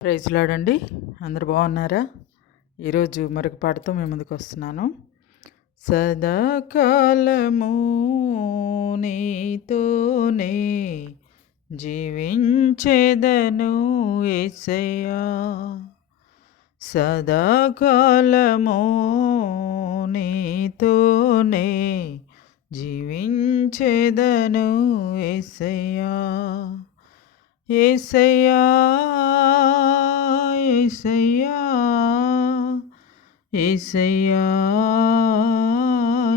Praise Lord అండి. అందరు బాగున్నారా? ఈరోజు మరొక పాటతో మేము ముందుకు వస్తున్నాను. సదాకాలము నీతోనే జీవించేదను యేసయ్యా, సదాకాలము నీతోనే జీవించేదను యేసయ్యా, యేసయ్యా యేసయ్యా యేసయ్యా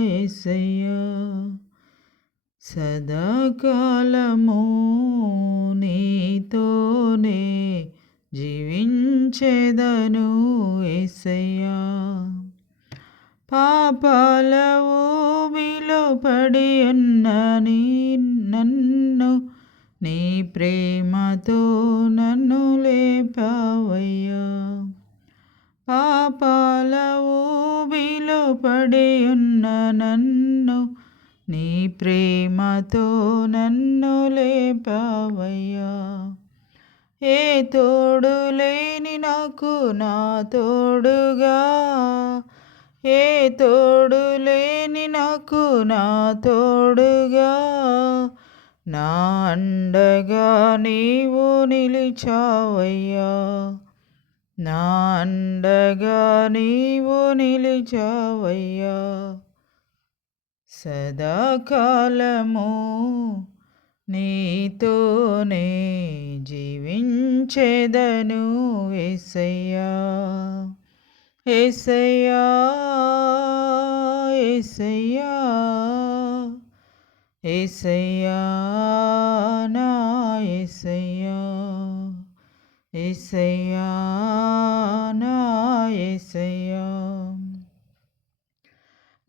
యేసయ్యా, సదాకాలము నీతోనే జీవించేదను యేసయ్యా, పాపాల ఊబిలో పడి ఉన్న నన్ను నీ ప్రేమతో నన్ను లేపావయ్యా, పాపాల ఊబిలో పడి ఉన్న నన్ను నీ ప్రేమతో నన్ను లేపావయ్యా, ఏ తోడు లేని నాకు నా తోడుగా, ఏ తోడు లేని నాకు నా తోడుగా, నా అండగా నీవు నిలిచావయ్యా, నా అండగా నీవు నిలిచావయ్యా, సదాకాలము నీతోనే జీవించేదను యేసయ్యా, యేసయ్యా యేసయ్యా యేసయ్యా నా యేసయ్యా, యేసయ్యా నా యేసయ్యా,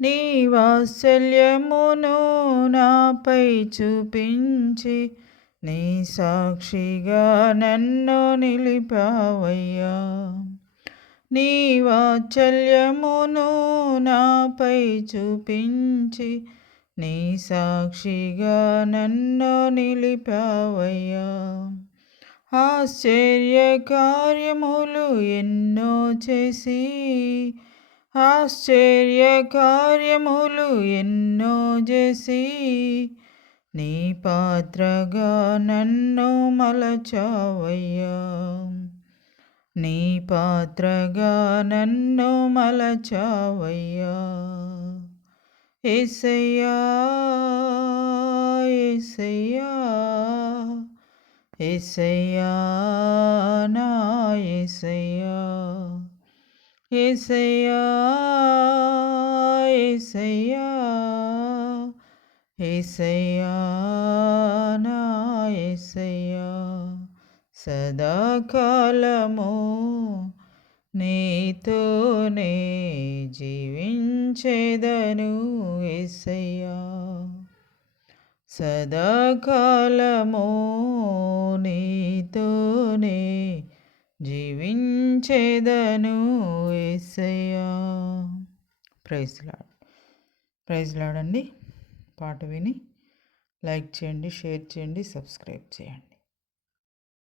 నీ వాత్సల్యమును నాపై చూపించి నీ సాక్షిగా నన్ను నిలిపావయ్యా, నీ వాత్సల్యమును నాపై చూపించి నీ సాక్షిగా నన్ను నిలిపావయ్యా, ఆశ్చర్య కార్యములు ఎన్నో చేసి, ఆశ్చర్య కార్యములు ఎన్నో చేసి నీ పాత్రగా నన్ను మలచావయ్యా, నీ పాత్రగా నన్ను మలచావయ్యా, యేసయ్యా యేసయ్యా యేసయ్యా నా యేసయ్యా, యేసయ్యా యేసయ్యా యేసయ్యా నా యేసయ్యా, సదాకాలము నీతోనే జీవించేదను యేసయ్యా, సదాకాలము నీతోనే జీవించేదను Yesayya. Praise Lord. Praise Lord అండి. పాట విని లైక్ చేయండి, షేర్ చేయండి, సబ్స్క్రైబ్ చేయండి.